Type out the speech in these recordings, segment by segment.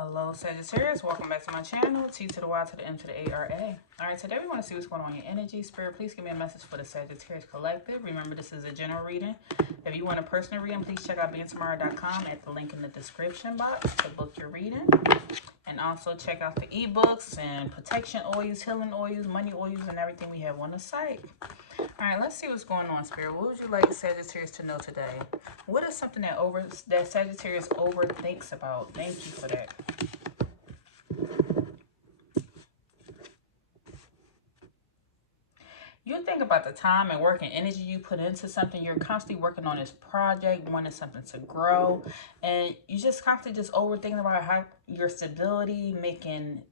Hello Sagittarius, welcome back to my channel, T to the Y to the M to the ARA. Alright, today we want to see what's going on in your energy. Spirit, please give me a message for the Sagittarius Collective. Remember, this is a general reading. If you want a personal reading, please check out beintomorrow.com at the link in the description box to book your reading. And also check out the ebooks and protection oils, healing oils, money oils, and everything we have on the site. Alright, let's see what's going on, Spirit. What would you like Sagittarius to know today? What is something that Sagittarius overthinks about? Thank you for that. You think about the time and work and energy you put into something. You're constantly working on this project, wanting something to grow, and you just constantly just overthinking about how your stability, making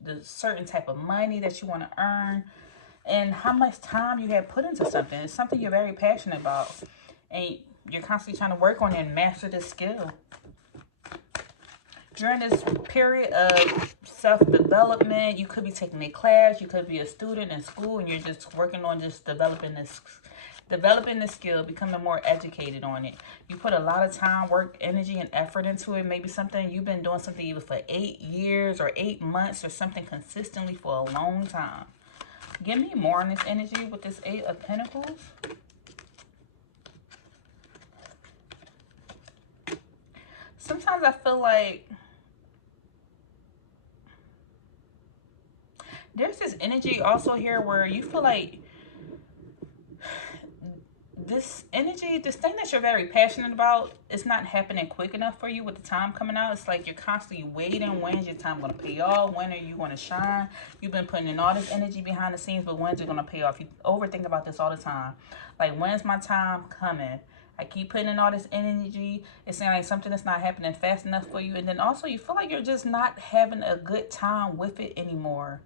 the certain type of money that you want to earn, and how much time you have put into something. It's something you're very passionate about, and you're constantly trying to work on it and master this skill. During this period of self-development, you could be taking a class, you could be a student in school, and you're just working on just developing this skill, becoming more educated on it. You put a lot of time, work, energy, and effort into it. Maybe something you've been doing something either for 8 years or 8 months or something consistently for a long time. Give me more on this energy with this 8 of Pentacles. Sometimes I feel like there's this energy also here where you feel like this energy, this thing that you're very passionate about, it's not happening quick enough for you with the time coming out. It's like you're constantly waiting. When's your time going to pay off? When are you going to shine? You've been putting in all this energy behind the scenes, but when's it going to pay off? You overthink about this all the time. Like, when's my time coming? I keep putting in all this energy. It's saying like something that's not happening fast enough for you. And then also you feel like you're just not having a good time with it anymore.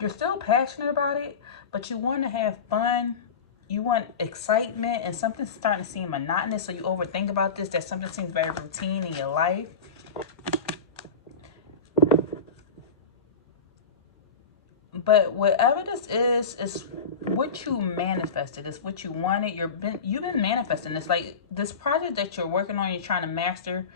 You're still passionate about it, but you want to have fun. You want excitement, and something's starting to seem monotonous, so you overthink about this, that something seems very routine in your life. But whatever this is what you manifested. It's what you wanted. You've been manifesting this. Like, this project that you're working on, you're trying to master,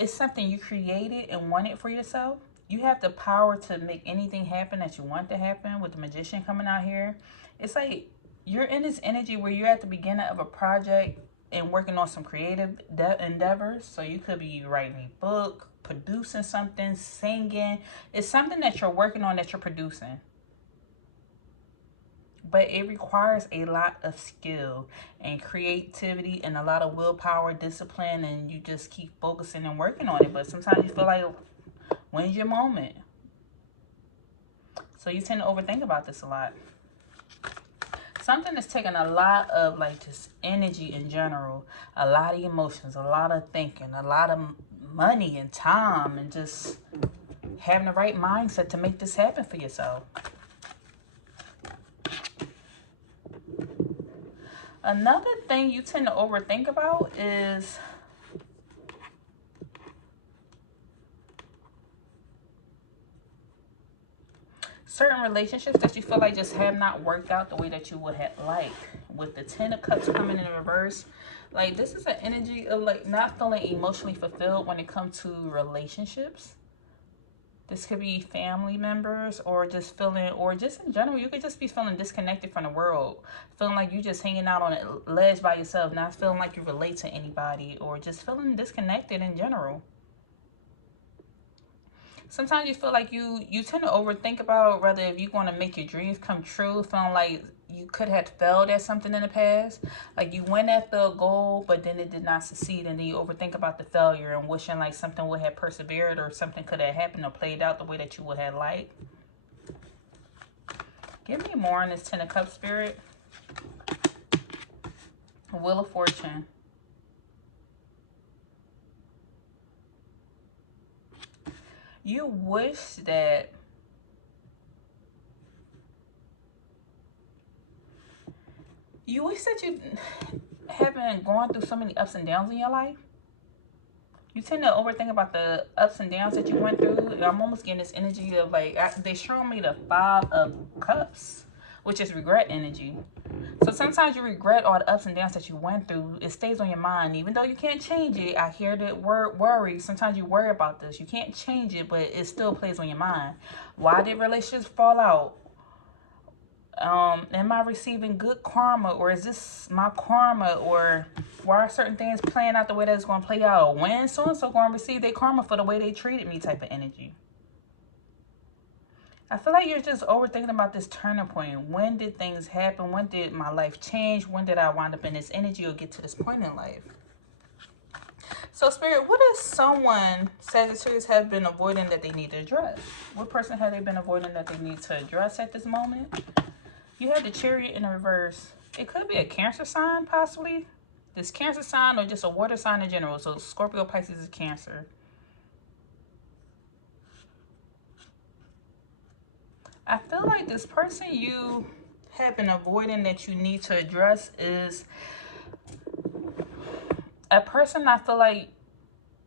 it's something you created and wanted for yourself. You have the power to make anything happen that you want to happen with the Magician coming out here. It's like you're in this energy where you're at the beginning of a project and working on some creative endeavors. So you could be writing a book, producing something, singing. It's something that you're working on, that you're producing. But it requires a lot of skill and creativity and a lot of willpower, discipline, and you just keep focusing and working on it. But sometimes you feel like, when's your moment? So you tend to overthink about this a lot. Something that's taking a lot of like just energy in general, a lot of emotions, a lot of thinking, a lot of money and time, and just having the right mindset to make this happen for yourself. Another thing you tend to overthink about is certain relationships that you feel like just have not worked out the way that you would have liked. With the 10 of Cups coming in reverse, like, this is an energy of like not feeling emotionally fulfilled when it comes to relationships. This could be family members, or just feeling, or just in general, you could just be feeling disconnected from the world. Feeling like you just hanging out on a ledge by yourself, not feeling like you relate to anybody, or just feeling disconnected in general. Sometimes you feel like you tend to overthink about whether if you're going to make your dreams come true, feeling like you could have failed at something in the past. Like, you went after a goal, but then it did not succeed, and then you overthink about the failure and wishing like something would have persevered, or something could have happened or played out the way that you would have liked. Give me more on this 10 of Cups, Spirit. Wheel of Fortune. You wish that you haven't gone through so many ups and downs in your life. You tend to overthink about the ups and downs that you went through. I'm almost getting this energy of like, they're showing me the 5 of Cups. which is regret energy. So sometimes you regret all the ups and downs that you went through. It stays on your mind, even though you can't change it. I hear the word worry. Sometimes you worry about this. You can't change it, but it still plays on your mind. Why did relationships fall out? Am I receiving good karma, or is this my karma, or why are certain things playing out the way that it's going to play out? When so and so going to receive their karma for the way they treated me, type of energy. I feel like you're just overthinking about this turning point. When did things happen? When did my life change? When did I wind up in this energy or get to this point in life? So, Spirit, what is someone Sagittarius have been avoiding that they need to address? What person have they been avoiding that they need to address at this moment? You have the Chariot in the reverse. It could be a Cancer sign, possibly. This Cancer sign, or just a water sign in general. So, Scorpio, Pisces is Cancer. I feel like this person you have been avoiding that you need to address is a person I feel like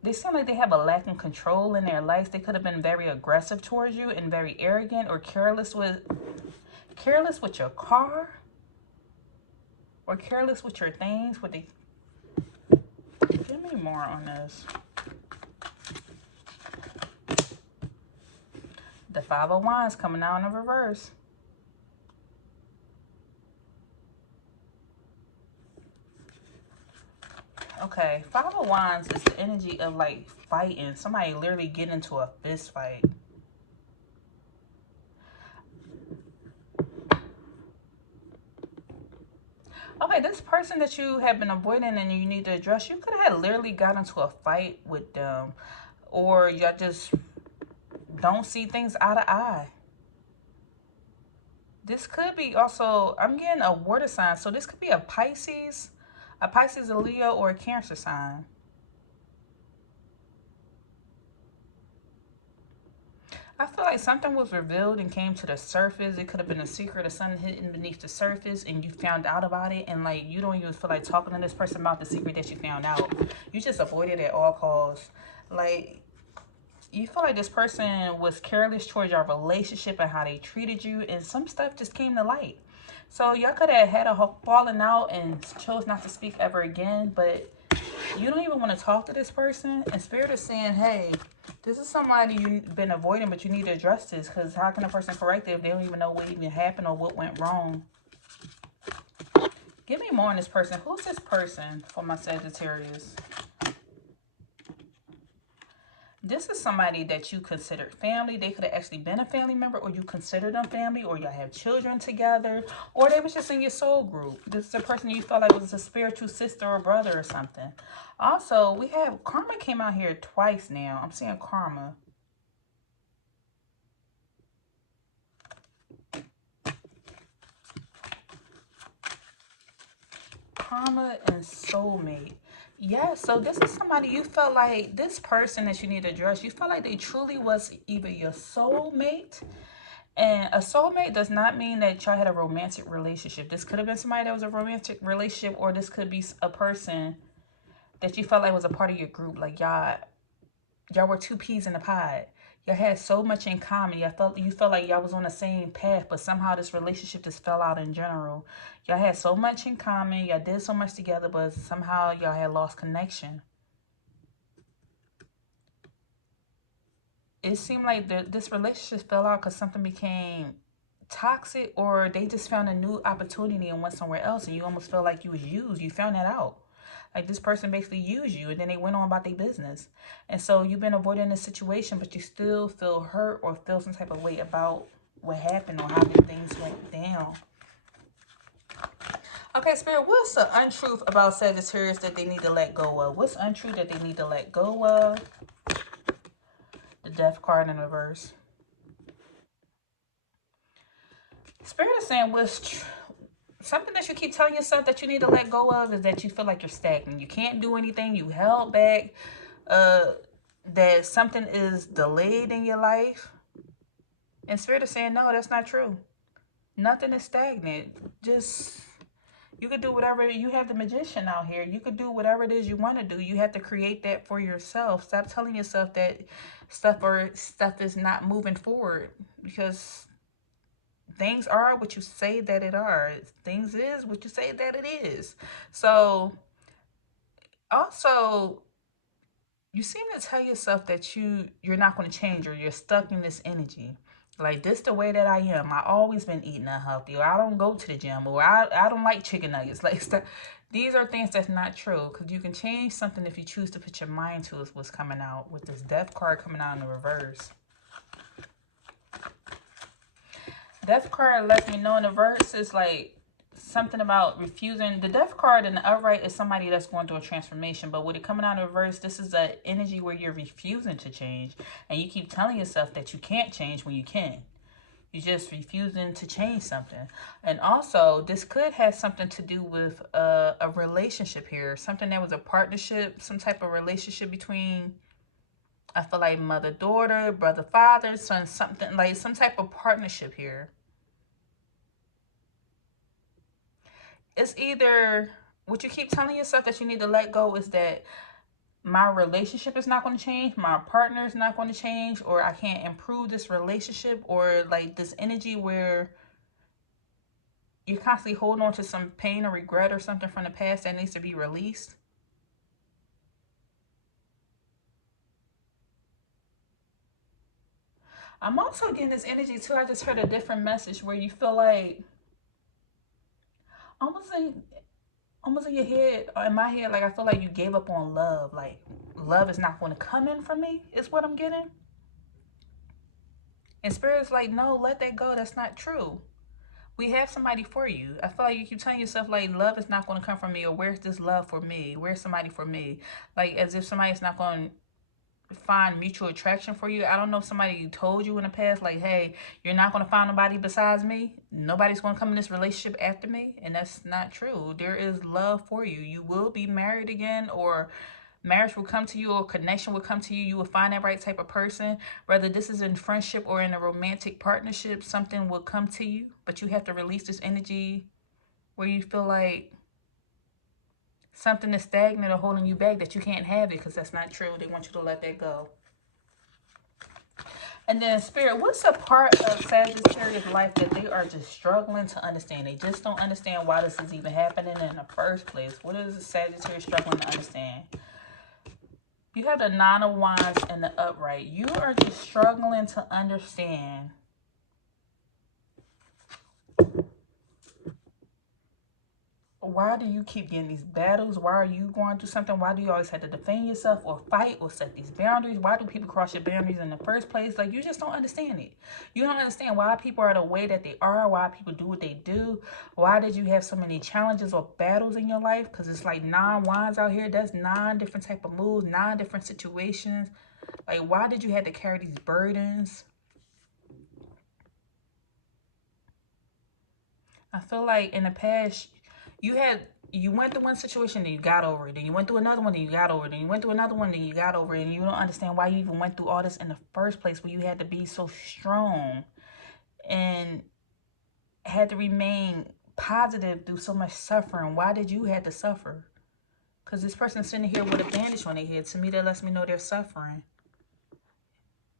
they seem like they have a lack of control in their life. They could have been very aggressive towards you and very arrogant or careless with your car or careless with your things. Give me more on this. The Five of Wands coming out in the reverse. Okay, Five of Wands is the energy of like fighting. Somebody literally get into a fist fight. Okay, this person that you have been avoiding and you need to address, you could have literally got into a fight with them. Or y'all just don't see things eye to eye. This could be also, I'm getting a water sign. So this could be a Pisces, a Leo, or a Cancer sign. I feel like something was revealed and came to the surface. It could have been a secret or something hidden beneath the surface and you found out about it. And like, you don't even feel like talking to this person about the secret that you found out. You just avoid it at all costs. Like, you feel like this person was careless towards your relationship and how they treated you, and some stuff just came to light. So y'all could have had a falling out and chose not to speak ever again, but you don't even want to talk to this person. And Spirit is saying, hey, this is somebody you've been avoiding, but you need to address this, because how can a person correct it if they don't even know what even happened or what went wrong? Give me more on this person. Who's this person for my Sagittarius? This is somebody that you considered family. They could have actually been a family member, or you consider them family, or y'all have children together, or they was just in your soul group. This is a person you felt like was a spiritual sister or brother or something. Also, we have Karma came out here twice now. I'm seeing Karma. Karma and soulmate. Yeah, so this is somebody you felt like, this person that you need to address, you felt like they truly was either your soulmate. And a soulmate does not mean that y'all had a romantic relationship. This could have been somebody that was a romantic relationship, or this could be a person that you felt like was a part of your group. Like y'all were two peas in a pod. Y'all had so much in common. You felt like y'all was on the same path, but somehow this relationship just fell out in general. Y'all had so much in common. Y'all did so much together, but somehow y'all had lost connection. It seemed like this relationship fell out because something became toxic, or they just found a new opportunity and went somewhere else, and you almost felt like you was used. You found that out. Like this person basically used you, and then they went on about their business. And so you've been avoiding this situation, but you still feel hurt or feel some type of way about what happened or how things went down. Okay, Spirit, what's the untruth about Sagittarius that they need to let go of? What's untruth that they need to let go of? The Death card in reverse. Spirit is saying something that you keep telling yourself that you need to let go of is that you feel like you're stagnant. You can't do anything. You held back. That something is delayed in your life. And Spirit is saying, no, that's not true. Nothing is stagnant. Just, you could do whatever. You have the Magician out here. You could do whatever it is you want to do. You have to create that for yourself. Stop telling yourself that stuff is not moving forward, because things are what you say that it are. Things is what you say that it is. So also, you seem to tell yourself that you're not going to change, or you're stuck in this energy. Like, this the way that I am. I always been eating unhealthy, or I don't go to the gym, or I don't like chicken nuggets. Like, these are things that's not true, because you can change something if you choose to put your mind to, is what's coming out with this death card coming out in the reverse. Death card lets me know in the verse is like something about refusing. The death card in the upright is somebody that's going through a transformation, but with it coming out in reverse, this is an energy where you're refusing to change, and you keep telling yourself that you can't change when you can. You're just refusing to change something. And also, this could have something to do with a relationship here, something that was a partnership, some type of relationship between, I feel like, mother daughter, brother father, son, something like some type of partnership here. It's either what you keep telling yourself that you need to let go is that my relationship is not going to change, my partner is not going to change, or I can't improve this relationship, or like this energy where you're constantly holding on to some pain or regret or something from the past that needs to be released. I'm also getting this energy too. I just heard a different message where you feel like almost in, almost in your head, or in my head, like I feel like you gave up on love. Like, love is not going to come in for me, is what I'm getting. And Spirit's like, no, let that go. That's not true. We have somebody for you. I feel like you keep telling yourself, like, love is not going to come from me, or where's this love for me? Where's somebody for me? Like, as if somebody's not going to find mutual attraction for you. I don't know if somebody told you in the past, like, hey, you're not going to find nobody besides me. Nobody's going to come in this relationship after me. And that's not true. There is love for you. You will be married again, or marriage will come to you, or connection will come to you. You will find that right type of person. Whether this is in friendship or in a romantic partnership, something will come to you. But you have to release this energy where you feel like something is stagnant or holding you back, that you can't have it, because that's not true. They want you to let that go. And then Spirit, what's a part of Sagittarius life that they are just struggling to understand? They just don't understand why this is even happening in the first place. What is Sagittarius struggling to understand? You have the Nine of Wands and the upright. You are just struggling to understand why do you keep getting these battles? Why are you going through something? Why do you always have to defend yourself or fight or set these boundaries? Why do people cross your boundaries in the first place? Like, you just don't understand it. You don't understand why people are the way that they are, why people do what they do. Why did you have so many challenges or battles in your life? Because it's like 9 wands out here. That's 9 different type of moves, 9 different situations. Like, why did you have to carry these burdens? I feel like in the past, you went through one situation, then you got over it. Then you went through another one, then you got over it. Then you went through another one, then you got over it. And you don't understand why you even went through all this in the first place, where you had to be so strong and had to remain positive through so much suffering. Why did you have to suffer? Because this person's sitting here with a bandage on their head. To me, that lets me know they're suffering.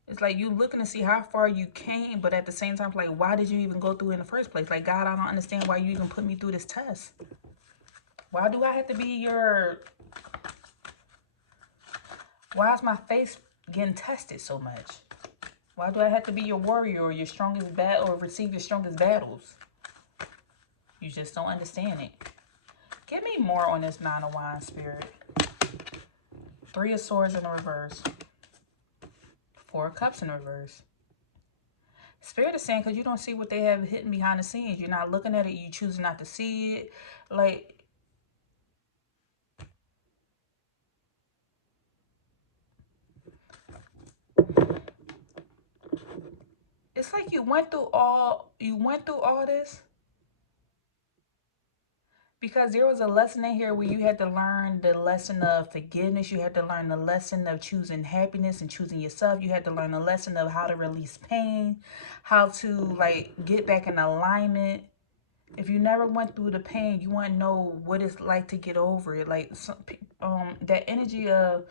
It's like you looking to see how far you came, but at the same time, like, why did you even go through it in the first place? Like, God, I don't understand why you even put me through this test. Why do I have to be your... Why is my face getting tested so much? Why do I have to be your warrior, or your strongest battle, or receive your strongest battles? You just don't understand it. Give me more on this 9 of Wands, Spirit. 3 of Swords in the reverse. 4 of Cups in reverse. Spirit is saying, because you don't see what they have hidden behind the scenes. You're not looking at it. You choose not to see it. Like, it's like you went through all this because there was a lesson in here where you had to learn the lesson of forgiveness. You had to learn the lesson of choosing happiness and choosing yourself. You had to learn the lesson of how to release pain, how to, like, get back in alignment. If you never went through the pain, you wouldn't know what it's like to get over it. Like, that energy of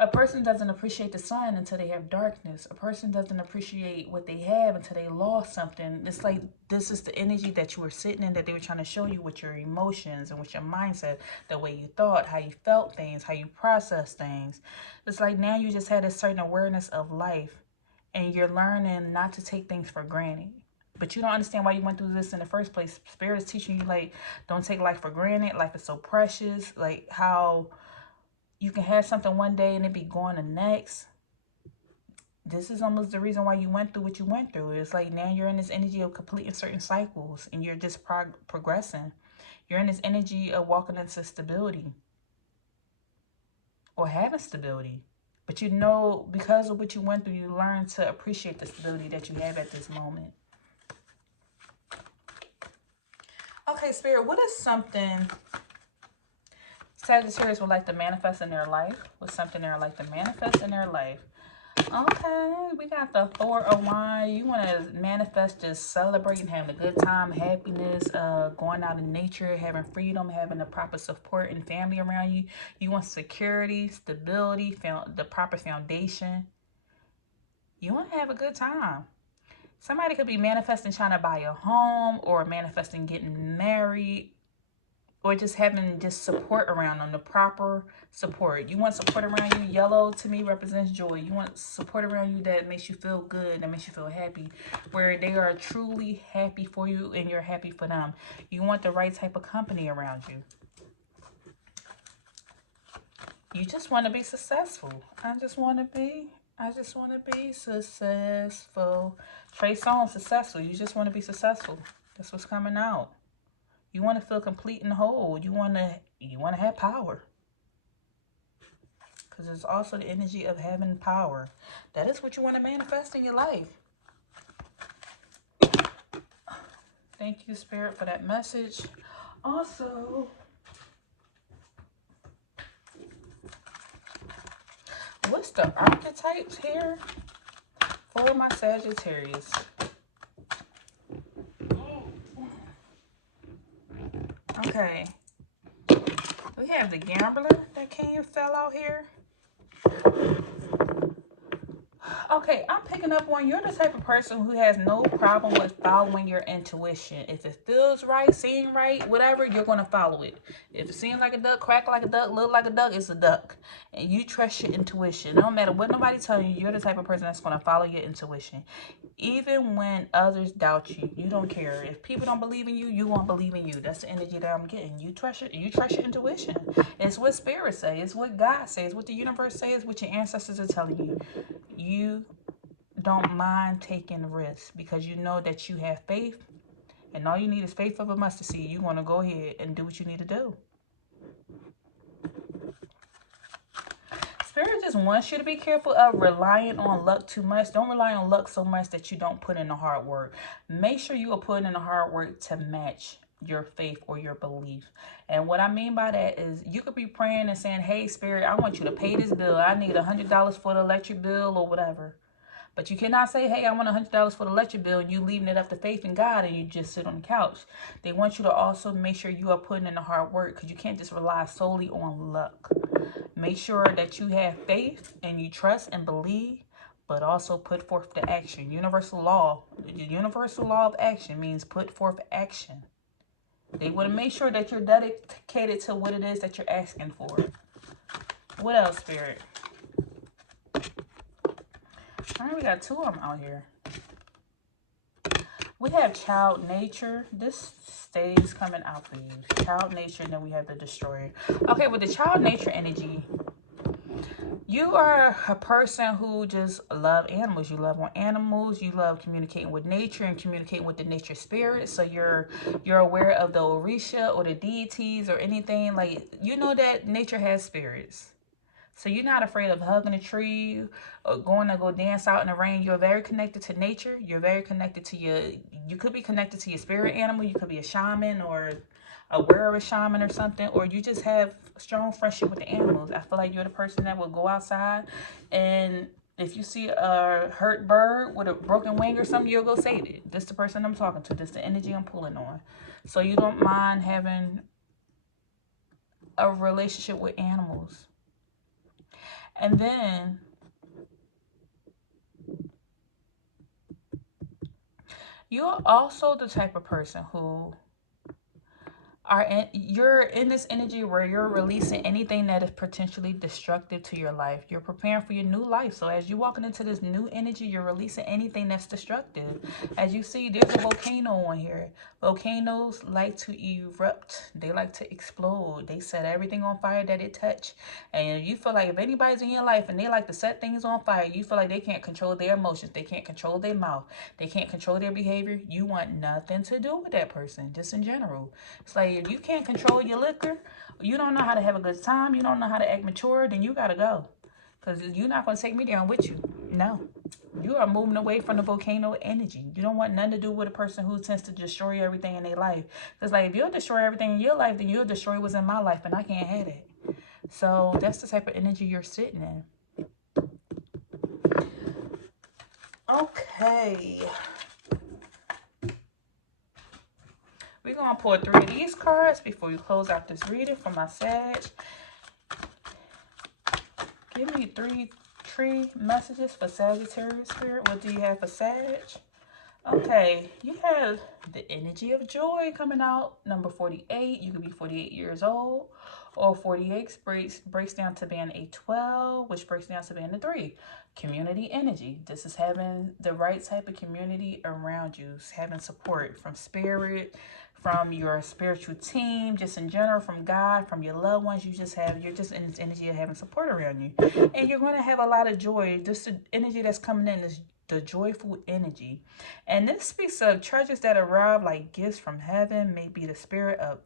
A person doesn't appreciate the sun until they have darkness. A person doesn't appreciate what they have until they lost something. It's like this is the energy that you were sitting in, that they were trying to show you with your emotions and with your mindset, the way you thought, how you felt things, how you process things. It's like now you just had a certain awareness of life, and you're learning not to take things for granted. But you don't understand why you went through this in the first place. Spirit is teaching you, like, don't take life for granted. Life is so precious. Like how you can have something one day and it be gone the next. This is almost the reason why you went through what you went through. It's like now you're in this energy of completing certain cycles, and you're just progressing. You're in this energy of walking into stability or having stability. But you know, because of what you went through, you learn to appreciate the stability that you have at this moment. Okay, Spirit, what is something Sagittarius would like to manifest in their life? What's something they would like to manifest in their life? Okay, we got the Four of Wands. You want to manifest just celebrating, having a good time, happiness, going out in nature, having freedom, having the proper support and family around you. You want security, stability, the proper foundation. You want to have a good time. Somebody could be manifesting trying to buy a home, or manifesting getting married, or just having just support around them, the proper support. You want support around you. Yellow to me represents joy. You want support around you that makes you feel good, that makes you feel happy, where they are truly happy for you and you're happy for them. You want the right type of company around you. You just want to be successful. I just want to be successful. Trey Songz, successful. You just want to be successful. That's what's coming out. You want to feel complete and whole. You want to have power. Because it's also the energy of having power. That is what you want to manifest in your life. Thank you, Spirit, for that message. Also, what's the archetypes here for my Sagittarius? Okay. We have the gambler that fell out here. Okay, I'm picking up on you're the type of person who has no problem with following your intuition. If it feels right, seems right, whatever, you're going to follow it. If it seems like a duck, quack like a duck, look like a duck, it's a duck. And you trust your intuition. No matter what nobody tells you, you're the type of person that's going to follow your intuition. Even when others doubt you, you don't care. If people don't believe in you, you won't believe in you. That's the energy that I'm getting. You trust your intuition. It's what Spirit says. It's what God says. What the universe says. What your ancestors are telling you. You don't mind taking risks because you know that you have faith, and all you need is faith of a mustard seed. You want to go ahead and do what you need to do. Spirit just wants you to be careful of relying on luck too much. Don't rely on luck so much that you don't put in the hard work. Make sure you are putting in the hard work to match your faith or your belief. And what I mean by that is you could be praying and saying, hey, Spirit, I want you to pay this bill. I need $100 for the electric bill or whatever. But you cannot say, hey, I want $100 for the electric bill, and you leaving it up to faith in God and you just sit on the couch. They want you to also make sure you are putting in the hard work, because you can't just rely solely on luck. Make sure that you have faith and you trust and believe, but also put forth the action. Universal law. The universal law of action means put forth action. They want to make sure that you're dedicated to what it is that you're asking for. What else, Spirit? All right, we got two of them out here. We have child nature. This stays coming out for you. Child nature, and then we have the destroyer. Okay, with the child nature energy, you are a person who just love animals. You love on animals. You love communicating with nature and communicating with the nature spirit. So you're aware of the Orisha or the deities or anything. Like, you know that nature has spirits. So you're not afraid of hugging a tree or going to go dance out in the rain. You're very connected to nature. You're very connected to you could be connected to your spirit animal. You could be a shaman or aware of a shaman or something. Or you just have a strong friendship with the animals. I feel like you're the person that will go outside, and if you see a hurt bird with a broken wing or something, you'll go save it. This is the person I'm talking to. This is the energy I'm pulling on. So you don't mind having a relationship with animals. And then you're also the type of person who you're in this energy where you're releasing anything that is potentially destructive to your life. You're preparing for your new life. So as you're walking into this new energy, you're releasing anything that's destructive. As you see, there's a volcano on here. Volcanoes like to erupt. They like to explode. They set everything on fire that it touch. And you feel like if anybody's in your life and they like to set things on fire, you feel like they can't control their emotions. They can't control their mouth. They can't control their behavior. You want nothing to do with that person, just in general. It's like if you can't control your liquor, you don't know how to have a good time, you don't know how to act mature, then you gotta go. Because you're not going to take me down with you. No. You are moving away from the volcano energy. You don't want nothing to do with a person who tends to destroy everything in their life. Because, like, if you'll destroy everything in your life, then you'll destroy what's in my life, and I can't have it. So that's the type of energy you're sitting in. Okay. We're going to pull 3 of these cards before we close out this reading for my Sag. Give me 3 messages for Sagittarius Spirit. What do you have for Sag? Okay, you have the energy of joy coming out. Number 48. You could be 48 years old. Or 48 breaks down to being a 12, which breaks down to being a 3. Community energy. This is having the right type of community around you. Having support from spirit, from your spiritual team, just in general, from God, from your loved ones. You're just in this energy of having support around you. And you're going to have a lot of joy. This energy that's coming in is the joyful energy. And this speaks of treasures that arrive like gifts from heaven, maybe the spirit of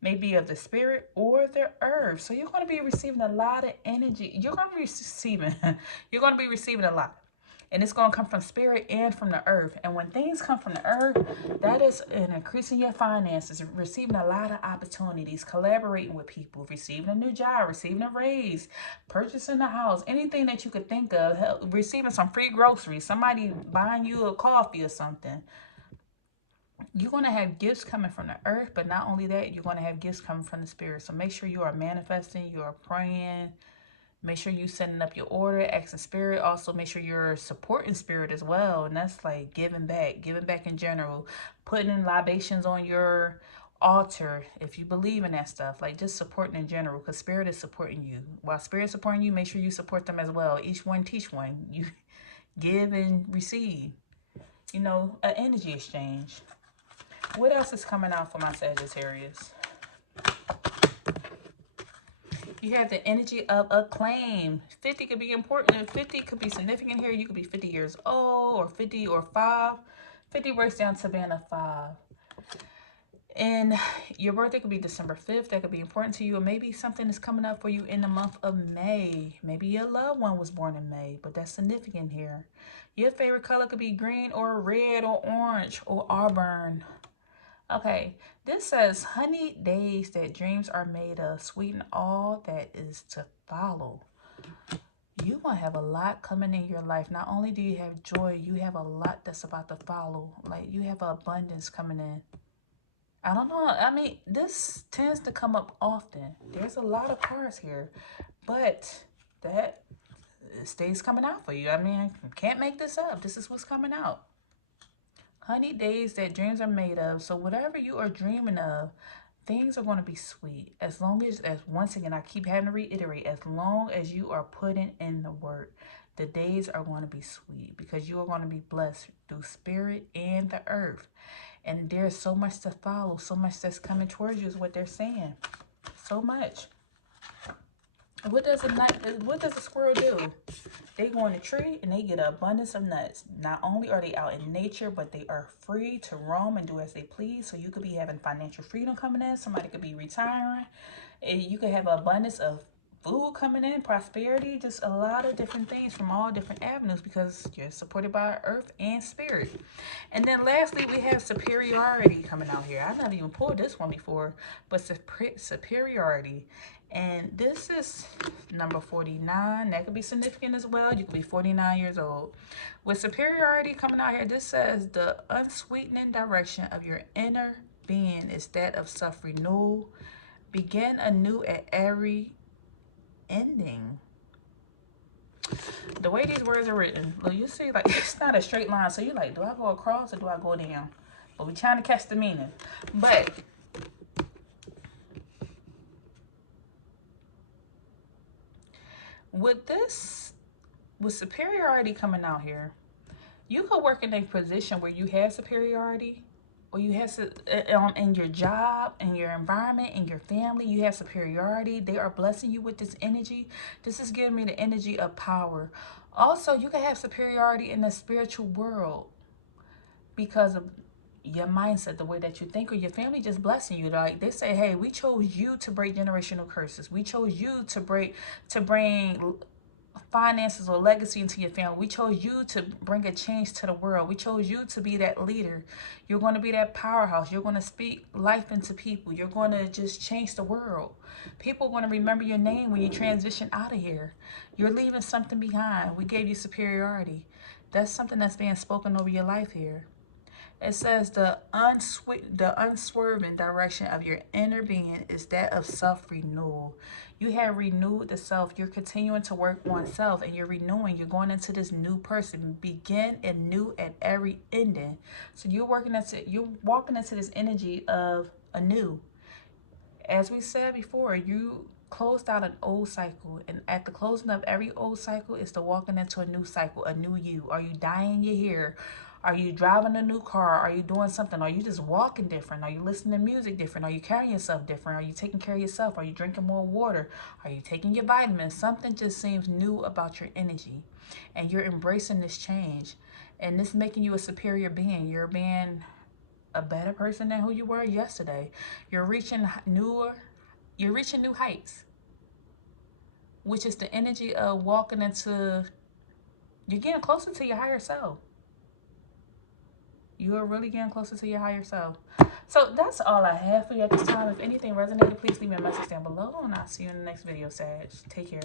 the spirit or the earth. So you're going to be receiving a lot of energy. You're going to be receiving a lot. And it's going to come from spirit and from the earth. And when things come from the earth, that is an increase in your finances, receiving a lot of opportunities, collaborating with people, receiving a new job, receiving a raise, purchasing a house, anything that you could think of, receiving some free groceries, somebody buying you a coffee or something. You're going to have gifts coming from the earth, but not only that, you're going to have gifts coming from the spirit. So make sure you are manifesting, you are praying. Make sure you setting up your order, asking spirit. Also, make sure you're supporting spirit as well. And that's like giving back in general. Putting in libations on your altar if you believe in that stuff. Like just supporting in general, because spirit is supporting you. While spirit is supporting you, make sure you support them as well. Each one teach one. You give and receive. You know, an energy exchange. What else is coming out for my Sagittarius? You have the energy of acclaim. 50 could be important. 50 could be significant here. You could be 50 years old or 50 or 5. 50 breaks down to being a 5. And your birthday could be December 5th. That could be important to you. Or maybe something is coming up for you in the month of May. Maybe your loved one was born in May, but that's significant here. Your favorite color could be green or red or orange or auburn. Okay, this says, honey days that dreams are made of, sweeten all that is to follow. You're going to have a lot coming in your life. Not only do you have joy, you have a lot that's about to follow. Like, you have abundance coming in. I don't know. I mean, this tends to come up often. There's a lot of cards here. But that stays coming out for you. I mean, can't make this up. This is what's coming out. Honey days that dreams are made of. So whatever you are dreaming of, things are going to be sweet. As long as once again, I keep having to reiterate, as long as you are putting in the work, the days are going to be sweet because you are going to be blessed through spirit and the earth. And there's so much to follow, so much that's coming towards you is what they're saying. So much. What does a squirrel do? They go in a tree and they get an abundance of nuts. Not only are they out in nature, but they are free to roam and do as they please. So you could be having financial freedom coming in. Somebody could be retiring. And you could have an abundance of food coming in, prosperity, just a lot of different things from all different avenues because you're supported by earth and spirit. And then lastly, we have superiority coming out here. I've not even pulled this one before, but superiority. And this is number 49. That could be significant as well. You could be 49 years old. With superiority coming out here, this says the unsweetening direction of your inner being is that of self-renewal. Begin anew at every ending. The way these words are written, look, you see, like, it's not a straight line. So you're like, do I go across or do I go down? But we're trying to catch the meaning. But with this, with superiority coming out here, you could work in a position where you have superiority, or you have in your job, in your environment, in your family, you have superiority. They are blessing you with this energy. This is giving me the energy of power. Also, you can have superiority in the spiritual world because of your mindset, the way that you think, or your family just blessing you. Like they say, hey, we chose you to break generational curses. We chose you to bring finances or legacy into your family. We chose you to bring a change to the world. We chose you to be that leader. You're going to be that powerhouse. You're going to speak life into people. You're going to just change the world. People are going to remember your name when you transition out of here. You're leaving something behind. We gave you superiority. That's something that's being spoken over your life here. It says the unswerving direction of your inner being is that of self-renewal. You have renewed the self. You're continuing to work on self, and you're renewing. You're going into this new person. Begin and new at every ending. So you're walking into this energy of a new. As we said before, you closed out an old cycle, and at the closing of every old cycle is the walking into a new cycle, a new you. Are you dyeing your hair? Are you driving a new car? Are you doing something? Are you just walking different? Are you listening to music different? Are you carrying yourself different? Are you taking care of yourself? Are you drinking more water? Are you taking your vitamins? Something just seems new about your energy, and you're embracing this change, and this making you a superior being. You're being a better person than who you were yesterday. You're reaching new heights, which is the energy of walking into, you're getting closer to your higher self. You are really getting closer to your higher self. So that's all I have for you at this time. If anything resonated, please leave me a message down below, and I'll see you in the next video, Sag. Take care.